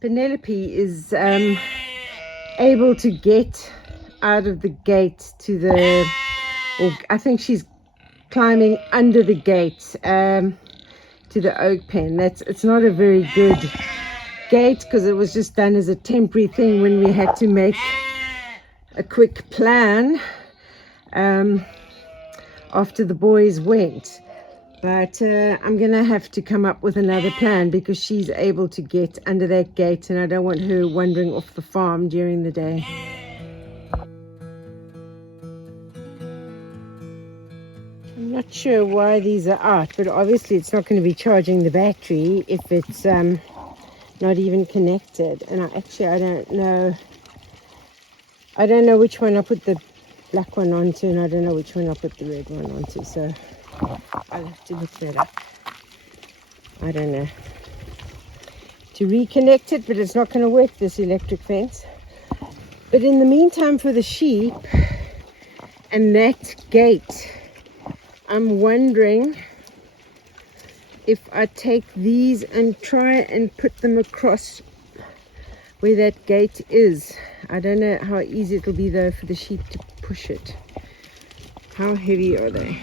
Penelope is able to get out of the gate to the, or I think she's climbing under the gate to the oak pen. It's not a very good gate because it was just done as a temporary thing when we had to make a quick plan after the boys went. But I'm gonna have to come up with another plan because she's able to get under that gate and I don't want her wandering off the farm during the day. I'm not sure why these are out, but obviously it's not going to be charging the battery if it's not even connected. And I don't know which one I put the black one onto, and I don't know which one I put the red one onto, so I'll have to look that up. I don't know. To reconnect it, but it's not going to work, this electric fence. But in the meantime, for the sheep and that gate, I'm wondering if I take these and try and put them across where that gate is. I don't know how easy it'll be though for the sheep to push it. How heavy are they?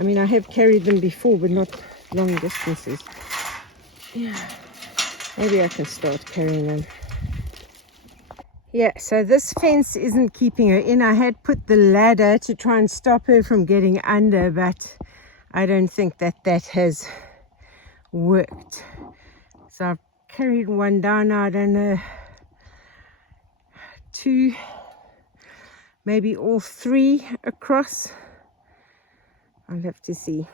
I mean, I have carried them before, but not long distances. Yeah, maybe I can start carrying them. Yeah, so this fence isn't keeping her in. I had put the ladder to try and stop her from getting under, but I don't think that has worked. So I've carried one down now, I don't know, 2, maybe all 3 across. I'll have to see.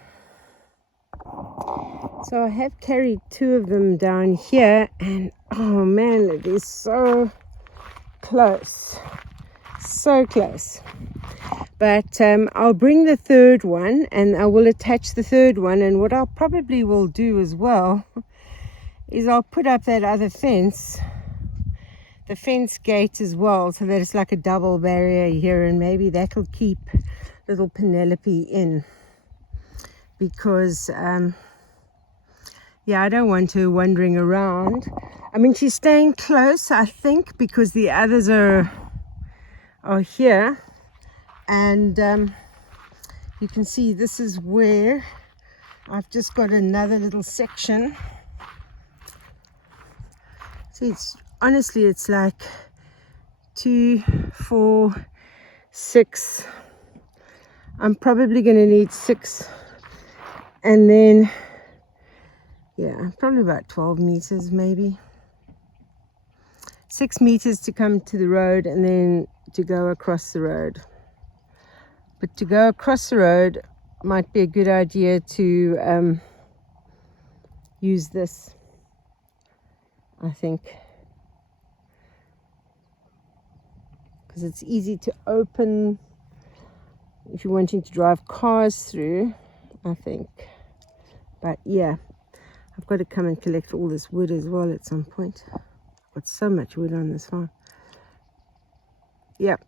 So I have carried 2 of them down here, and oh man, it is so close, so close. But I'll bring the 3rd one and I will attach the 3rd one, and what I'll probably will do as well is I'll put up that other fence, the fence gate as well, so that it's like a double barrier here, and maybe that'll keep little Penelope in, because yeah, I don't want her wandering around. I mean, she's staying close, I think, because the others are here. And you can see this is where I've just got another little section. See, it's honestly, it's like 2, 4, 6. I'm probably going to need 6. And then, yeah, probably about 12 meters maybe. 6 meters to come to the road and then to go across the road. But to go across the road might be a good idea to use this, I think, because it's easy to open if you're wanting to drive cars through, I think. But yeah, I've got to come and collect all this wood as well at some point. I've got so much wood on this farm. Yep.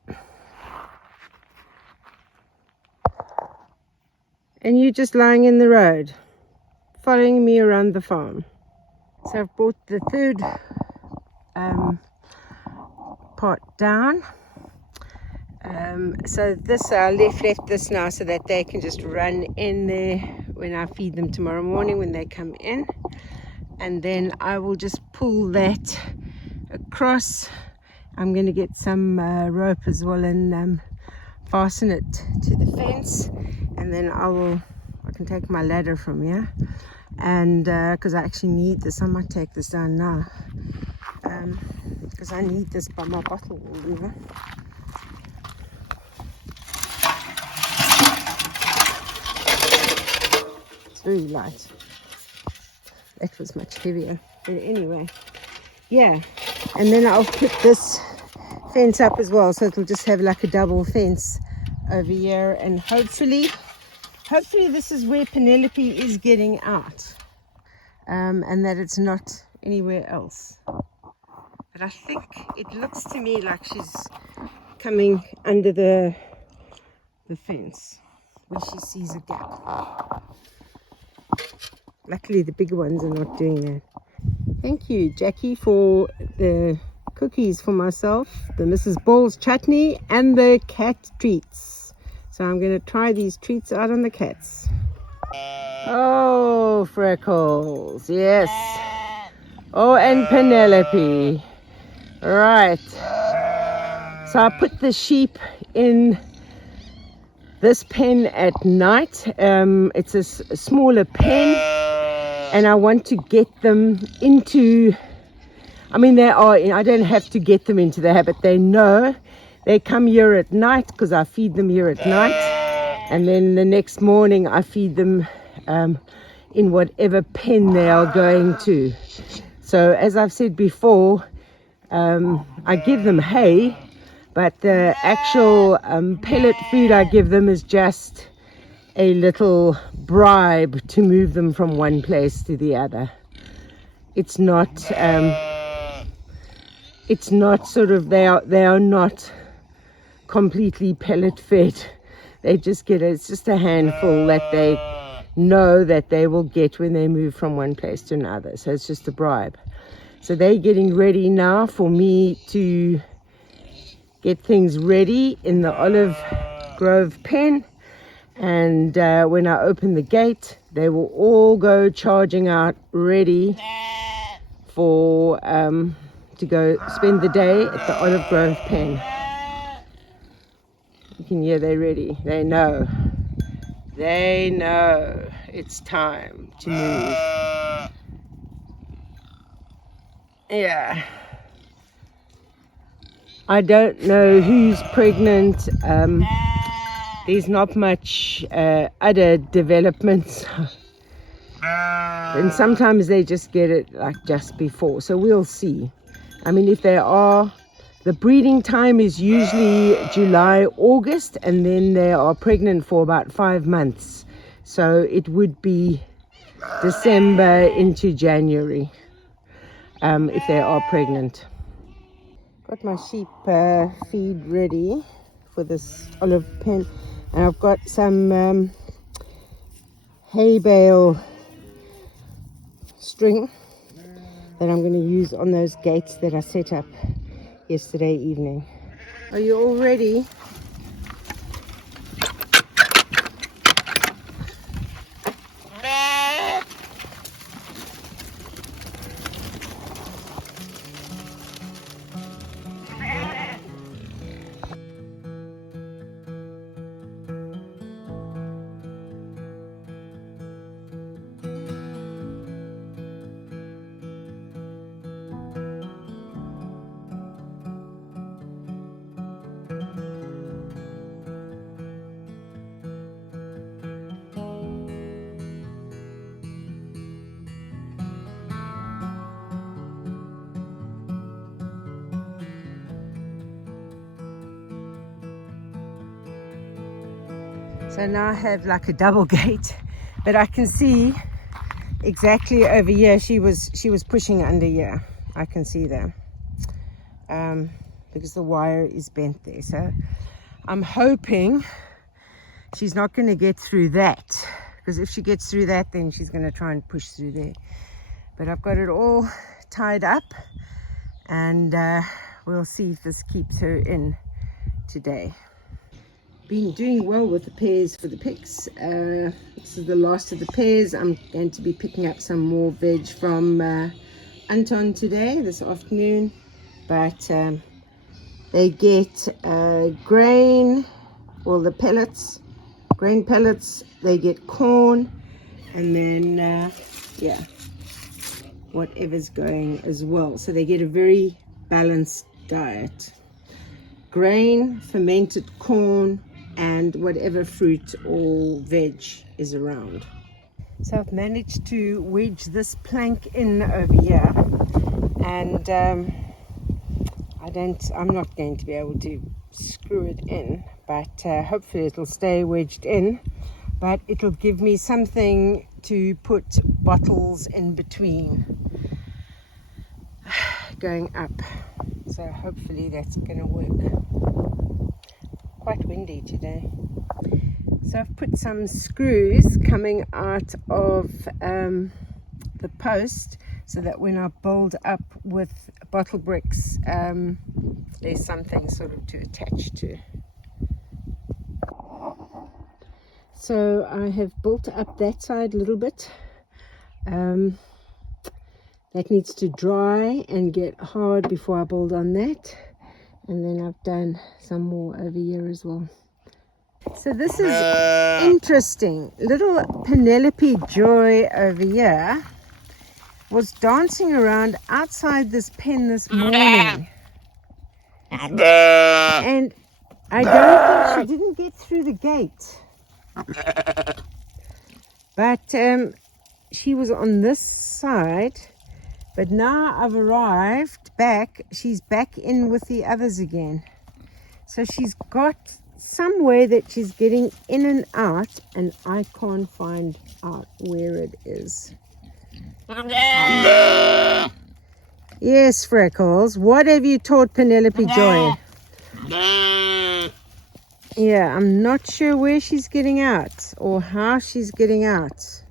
And you just lying in the road, following me around the farm. So I've brought the 3rd part down. So this, I left this now so that they can just run in there when I feed them tomorrow morning when they come in. And then I will just pull that across. I'm going to get some rope as well and fasten it to the fence, and then I can take my ladder from here, and because I actually need this, I might take this down now because I need this by my bottle holder. It's very light. That was much heavier, but anyway, yeah. And then I'll put this fence up as well, so it'll just have like a double fence over here, and hopefully this is where Penelope is getting out, and that it's not anywhere else. But I think it looks to me like she's coming under the fence where she sees a gap. Luckily the bigger ones are not doing that. Thank you, Jackie, for the cookies for myself, the Mrs. Ball's chutney, and the cat treats. So I'm going to try these treats out on the cats. Oh, Freckles, yes. Oh, and Penelope. Right. So I put the sheep in this pen at night. It's a smaller pen, and I want to get them into, I mean, I don't have to get them into the habit. They know. They come here at night because I feed them here at night, and then the next morning I feed them in whatever pen they are going to. So as I've said before, I give them hay, but the actual pellet food I give them is just a little bribe to move them from one place to the other. It's not sort of, they are not completely pellet fed. They just get it's just a handful that they know that they will get when they move from one place to another. So it's just a bribe. So they're getting ready now for me to get things ready in the olive grove pen, and when I open the gate they will all go charging out ready for to go spend the day at the olive grove pen. You can hear they're ready. They know it's time to move. Yeah, I don't know who's pregnant. There's not much other developments, and sometimes they just get it like just before, so we'll see. I mean, if they are, the breeding time is usually July, August, and then they are pregnant for about 5 months, so it would be December into January if they are pregnant. Got my sheep feed ready for this olive pen, and I've got some hay bale string that I'm going to use on those gates that I set up yesterday evening. Are you all ready? So now I have like a double gate, but I can see exactly over here. She was pushing under here. I can see that because the wire is bent there. So I'm hoping she's not going to get through that, because if she gets through that, then she's going to try and push through there. But I've got it all tied up, and we'll see if this keeps her in today. Been doing well with the pears for the pigs. This is the last of the pears. I'm going to be picking up some more veg from Anton today, this afternoon. But they get grain, well, the pellets, grain pellets. They get corn, and then yeah, whatever's going as well. So they get a very balanced diet: grain, fermented corn, and whatever fruit or veg is around. So I've managed to wedge this plank in over here, and I'm not going to be able to screw it in, but hopefully it'll stay wedged in. But it'll give me something to put bottles in between going up. So hopefully that's going to work. Quite windy today. So I've put some screws coming out of the post so that when I build up with bottle bricks, there's something sort of to attach to. So I have built up that side a little bit. That needs to dry and get hard before I build on that. And then I've done some more over here as well. So this is interesting. Little Penelope Joy over here was dancing around outside this pen this morning. And I don't think she didn't get through the gate. But she was on this side. But now I've arrived back, she's back in with the others again. So she's got somewhere that she's getting in and out, and I can't find out where it is. Yes, Freckles, what have you taught Penelope Joy? Yeah, I'm not sure where she's getting out or how she's getting out,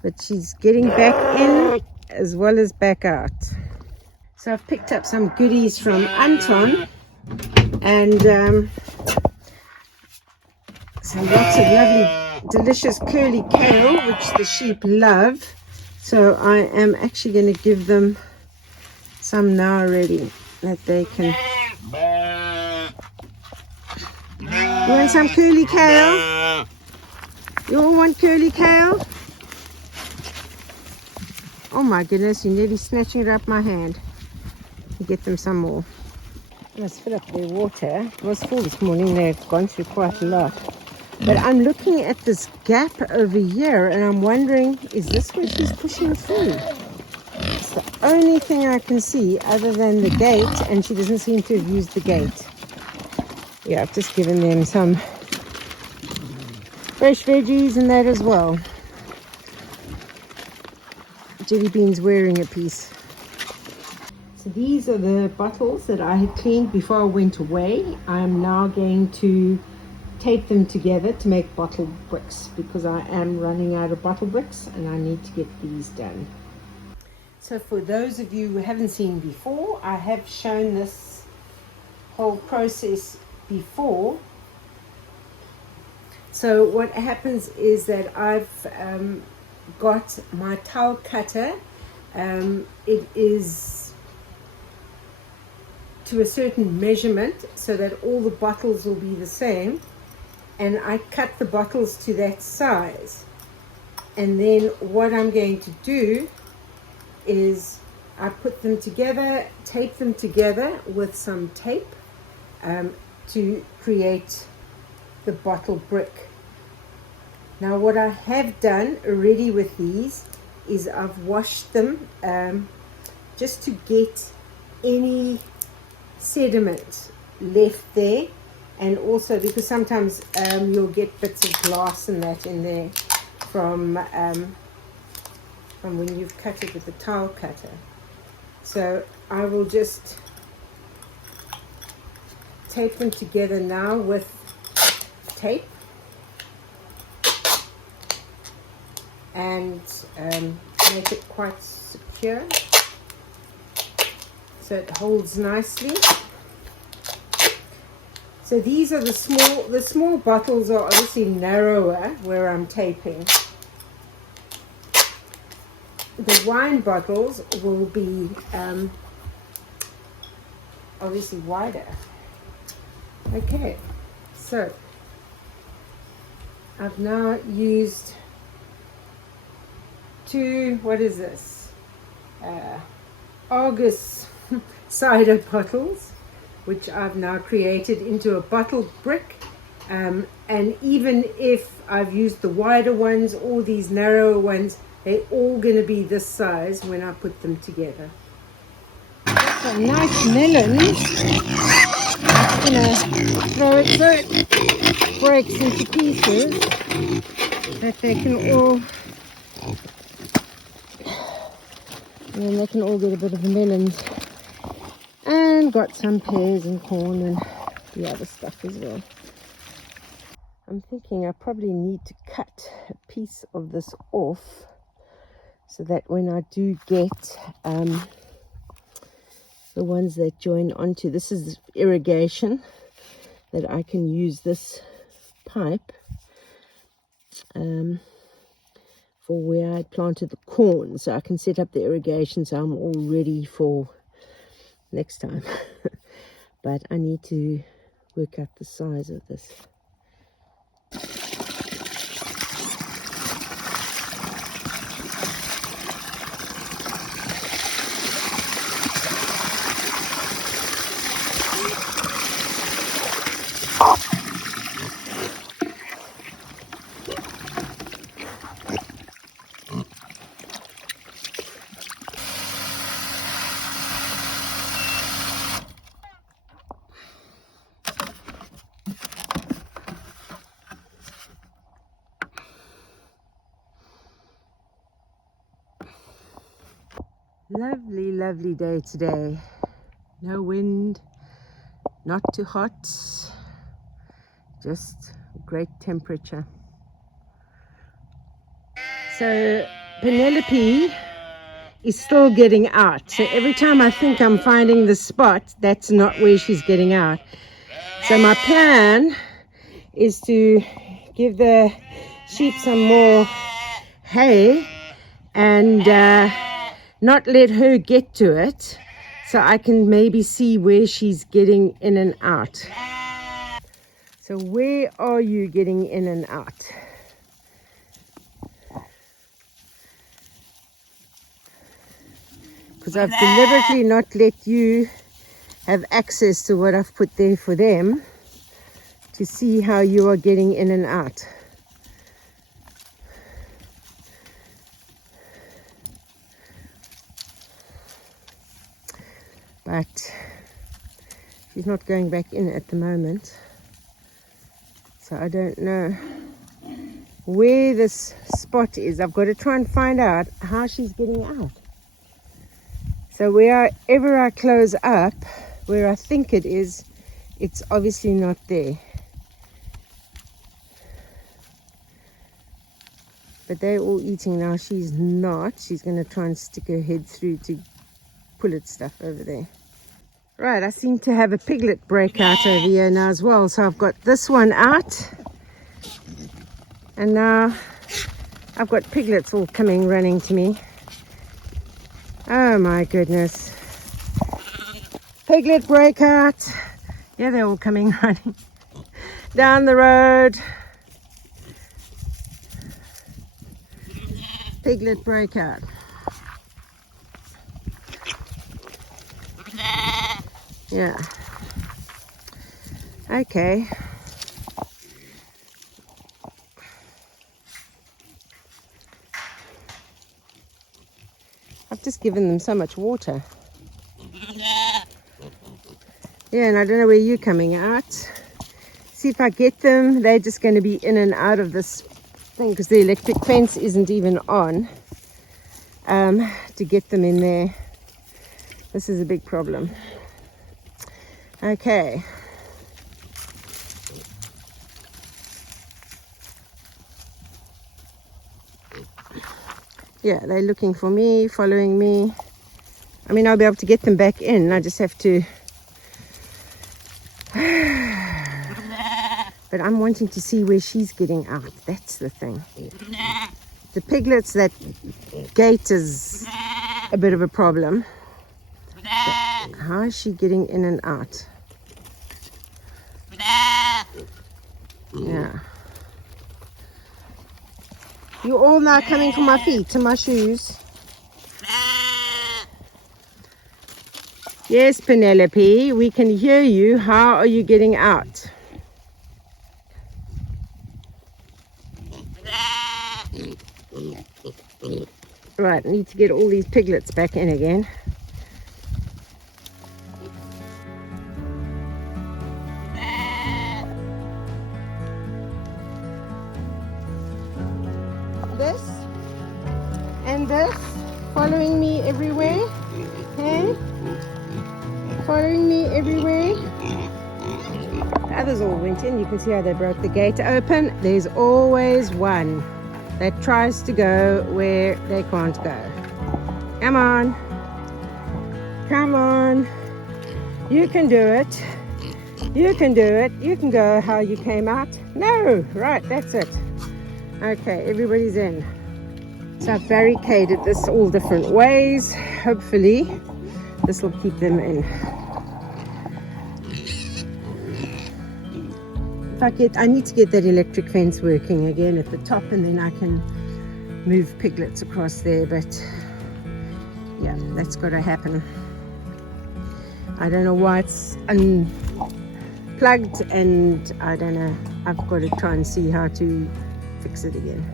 but she's getting back in as well as back out. So I've picked up some goodies from Anton and some lots of lovely delicious curly kale, which the sheep love. So I am actually going to give them some now already that they can. You want some curly kale? You all want curly kale? Oh my goodness, you're nearly snatching it up my hand. Get them some more. I must fill up their water. It was full this morning, they've gone through quite a lot. But I'm looking at this gap over here and I'm wondering, is this where she's pushing through? It's the only thing I can see other than the gate, and she doesn't seem to have used the gate. Yeah, I've just given them some fresh veggies and that as well. Jelly Bean's wearing a piece. So these are the bottles that I had cleaned before I went away. I'm now going to tape them together to make bottle bricks because I am running out of bottle bricks and I need to get these done. So for those of you who haven't seen before, I have shown this whole process before. So what happens is that I've got my towel cutter. It is to a certain measurement so that all the bottles will be the same, and I cut the bottles to that size. And then what I'm going to do is I put them together, tape them together with some tape to create the bottle brick. Now what I have done already with these is I've washed them just to get any sediment left there, and also because sometimes you'll get bits of glass and that in there from when you've cut it with the towel cutter. So I will just tape them together now with tape and make it quite secure so it holds nicely. So these are the small bottles are obviously narrower where I'm taping. The wine bottles will be obviously wider. Okay, so I've now used two, what is this? Argus cider bottles, which I've now created into a bottle brick. And even if I've used the wider ones or these narrower ones, they're all going to be this size when I put them together. Some nice melons. I'm going to throw it so it breaks into pieces that they can all, and then they can all get a bit of the melons. And got some pears and corn and the other stuff as well. I'm thinking I probably need to cut a piece of this off so that when I do get the ones that join onto, this is irrigation, that I can use this pipe for where I planted the corn, so I can set up the irrigation so I'm all ready for next time. But I need to work out the size of this. Lovely, lovely day today. No wind, not too hot, just great temperature. So Penelope is still getting out. So every time I think I'm finding the spot, that's not where she's getting out. So my plan is to give the sheep some more hay and not let her get to it, so I can maybe see where she's getting in and out. So where are you getting in and out? Because I've deliberately not let you have access to what I've put there for them, to see how you are getting in and out. But she's not going back in at the moment, so I don't know where this spot is. I've got to try and find out how she's getting out. So wherever I close up, where I think it is, it's obviously not there. But they're all eating now. She's not. She's going to try and stick her head through to pullet stuff over there. Right, I seem to have a piglet breakout over here now as well. So I've got this one out, and now I've got piglets all coming running to me. Oh my goodness. Piglet breakout. Yeah, they're all coming running down the road. Piglet breakout. Yeah. Okay. I've just given them so much water. Yeah, and I don't know where you're coming out. See if I get them. They're just going to be in and out of this thing because the electric fence isn't even on. To get them in there, this is a big problem. Okay. Yeah, they're looking for me, following me. I mean, I'll be able to get them back in. I just have to... But I'm wanting to see where she's getting out. That's the thing. The piglets, that gate is a bit of a problem. But how is she getting in and out? Yeah. You all now coming for my feet, to my shoes. Yes, Penelope, we can hear you. How are you getting out? Right, I need to get all these piglets back in again. This and this, following me everywhere. Okay? Following me everywhere. The others all went in. You can see how they broke the gate open. There's always one that tries to go where they can't go. Come on. Come on. You can do it. You can do it. You can go how you came out. No. Right, that's it. Okay, everybody's in. So I've barricaded this all different ways. Hopefully, this will keep them in. I need to get that electric fence working again at the top, and then I can move piglets across there, but yeah, that's got to happen. I don't know why it's unplugged, and I don't know, I've got to try and see how to fix it again.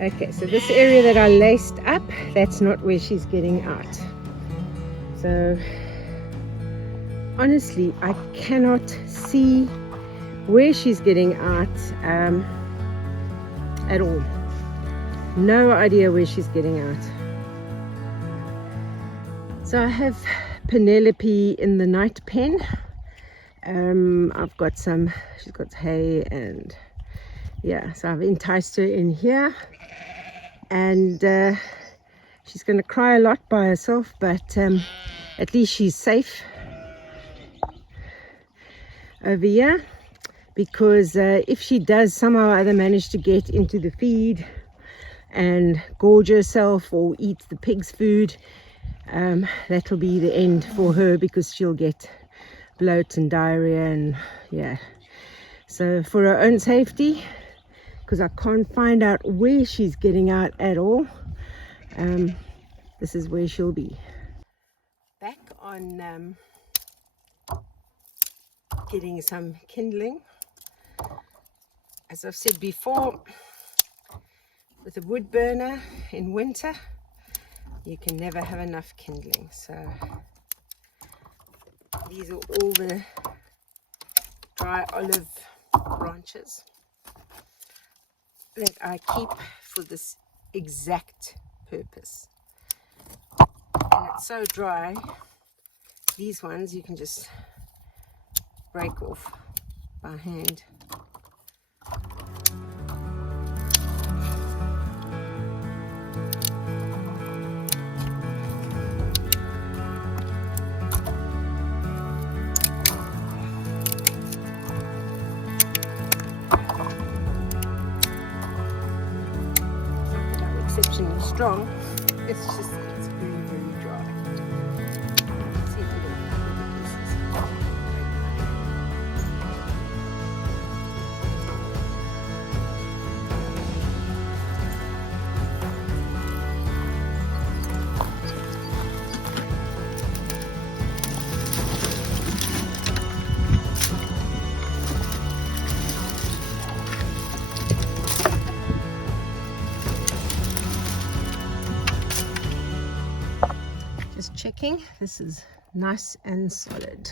Okay, so this area that I laced up, that's not where she's getting out. So honestly, I cannot see where she's getting out at all. No idea where she's getting out. So I have Penelope in the night pen. I've got she's got hay, and yeah, so I've enticed her in here, and she's going to cry a lot by herself, but at least she's safe over here. Because if she does somehow or other manage to get into the feed and gorge herself or eat the pig's food, that will be the end for her, because she'll get bloat and diarrhea, and yeah. So for her own safety, because I can't find out where she's getting out at all, this is where she'll be. Back on getting some kindling. As I've said before, with a wood burner in winter, you can never have enough kindling. So these are all the dry olive branches that I keep for this exact purpose. And it's so dry, these ones you can just break off by hand. Exceptionally strong, it's just, it's very, very dry. See if we can get the pieces. Just checking, this is nice and solid.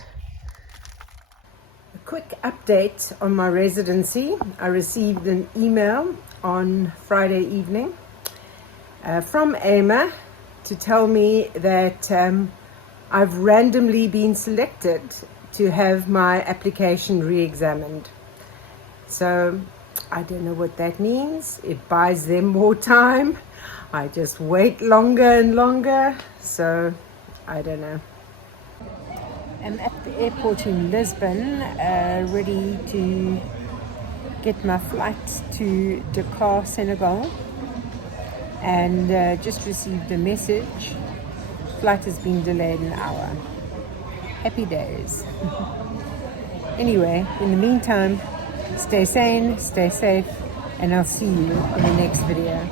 A quick update on my residency. I received an email on Friday evening from AMA to tell me that I've randomly been selected to have my application re-examined. So I don't know what that means. It buys them more time. I just wait longer and longer, so I don't know. I'm at the airport in Lisbon, ready to get my flight to Dakar, Senegal, and just received a message. Flight has been delayed an hour. Happy days. Anyway, in the meantime, stay sane, stay safe, and I'll see you in the next video.